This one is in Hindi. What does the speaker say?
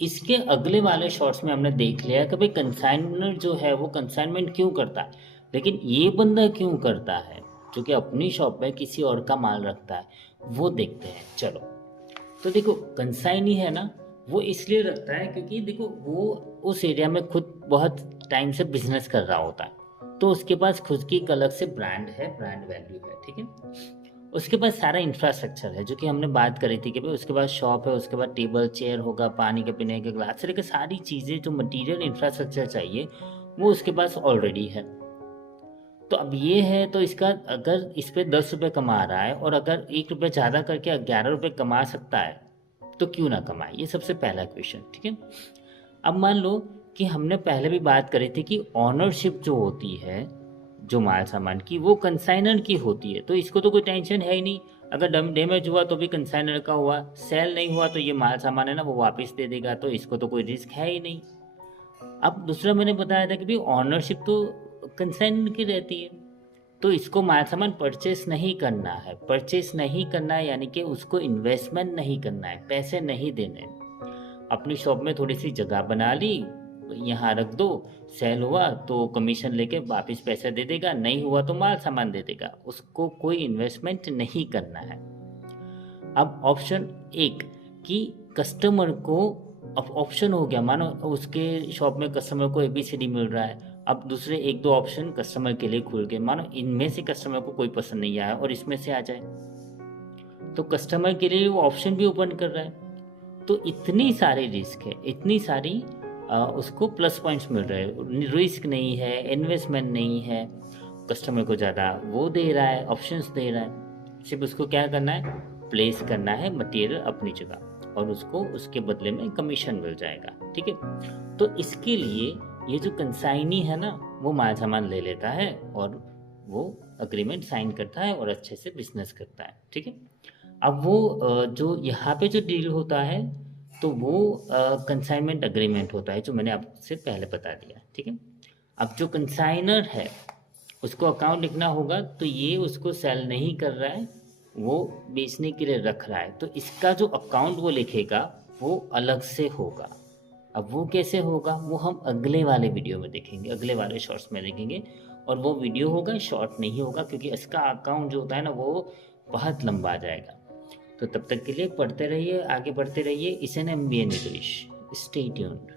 इसके अगले वाले शॉर्ट्स में हमने देख लिया कि भाई कंसाइनर जो है वो कंसाइनमेंट क्यों करता है, लेकिन ये बंदा क्यों करता है जो कि अपनी शॉप में किसी और का माल रखता है, वो देखते हैं। चलो, तो देखो कंसाइनी है ना, वो इसलिए रखता है क्योंकि देखो वो उस एरिया में खुद बहुत टाइम से बिजनेस कर रहा होता है, तो उसके पास खुद की एक अलग से ब्रांड है, ब्रांड वैल्यू है, ठीक है। उसके पास सारा इंफ्रास्ट्रक्चर है जो कि हमने बात करी थी कि भाई उसके पास शॉप है, उसके बाद टेबल चेयर होगा, पानी के पीने के ग्लास से लेकर सारी चीज़ें जो मटेरियल इंफ्रास्ट्रक्चर चाहिए वो उसके पास ऑलरेडी है। तो अब ये है, तो इसका अगर इस पे 10 रुपये कमा रहा है और अगर 1 रुपये ज़्यादा करके 11 रुपये कमा सकता है तो क्यों ना कमाए, ये सबसे पहला क्वेश्चन, ठीक है। अब मान लो कि हमने पहले भी बात करी थी कि ऑनरशिप जो होती है जो माल सामान की वो कंसाइनर की होती है, तो इसको तो कोई टेंशन है ही नहीं। अगर डैमेज हुआ तो भी कंसाइनर का हुआ, सेल नहीं हुआ तो ये माल सामान है ना वो वापस दे देगा, तो इसको तो कोई रिस्क है ही नहीं। अब दूसरा मैंने बताया था कि भाई ऑनरशिप तो कंसाइनर की रहती है, तो इसको माल सामान परचेस नहीं करना है, परचेस नहीं करना है यानी कि उसको इन्वेस्टमेंट नहीं करना है, पैसे नहीं देने। अपनी शॉप में थोड़ी सी जगह बना ली, यहाँ रख दो, सेल हुआ तो कमीशन लेके वापस पैसे दे देगा, नहीं हुआ तो माल सामान दे देगा, उसको कोई इन्वेस्टमेंट नहीं करना है। अब ऑप्शन एक कि कस्टमर को, अब ऑप्शन हो गया, मानो उसके शॉप में कस्टमर को ABCD मिल रहा है, अब दूसरे एक दो ऑप्शन कस्टमर के लिए खुल गए, मानो इनमें से कस्टमर को कोई पसंद नहीं आया और इसमें से आ जाए, तो कस्टमर के लिए वो ऑप्शन भी ओपन कर रहा है। तो इतनी सारी रिस्क है, इतनी सारी उसको प्लस पॉइंट्स मिल रहे हैं, रिस्क नहीं है, इन्वेस्टमेंट नहीं है, कस्टमर को ज़्यादा वो दे रहा है, ऑप्शंस दे रहा है, सिर्फ उसको क्या करना है, प्लेस करना है मटेरियल अपनी जगह और उसको उसके बदले में कमीशन मिल जाएगा, ठीक है। तो इसके लिए ये जो कंसाइनी है ना वो माल सामान ले लेता है और वो अग्रीमेंट साइन करता है और अच्छे से बिजनेस करता है, ठीक है। अब वो जो यहाँ पे जो डील होता है तो वो कंसाइनमेंट अग्रीमेंट होता है जो मैंने आपसे पहले बता दिया, ठीक है। अब जो कंसाइनर है उसको अकाउंट लिखना होगा, तो ये उसको सेल नहीं कर रहा है, वो बेचने के लिए रख रहा है, तो इसका जो अकाउंट वो लिखेगा वो अलग से होगा। अब वो कैसे होगा वो हम अगले वाले वीडियो में देखेंगे, अगले वाले शॉर्ट्स में देखेंगे, और वो वीडियो होगा शॉर्ट नहीं होगा क्योंकि इसका अकाउंट जो होता है ना वो बहुत लंबा आ जाएगा। तो तब तक के लिए पढ़ते रहिए, आगे बढ़ते रहिए, इस एन MBA इंग्लिश, स्टे ट्यून्ड।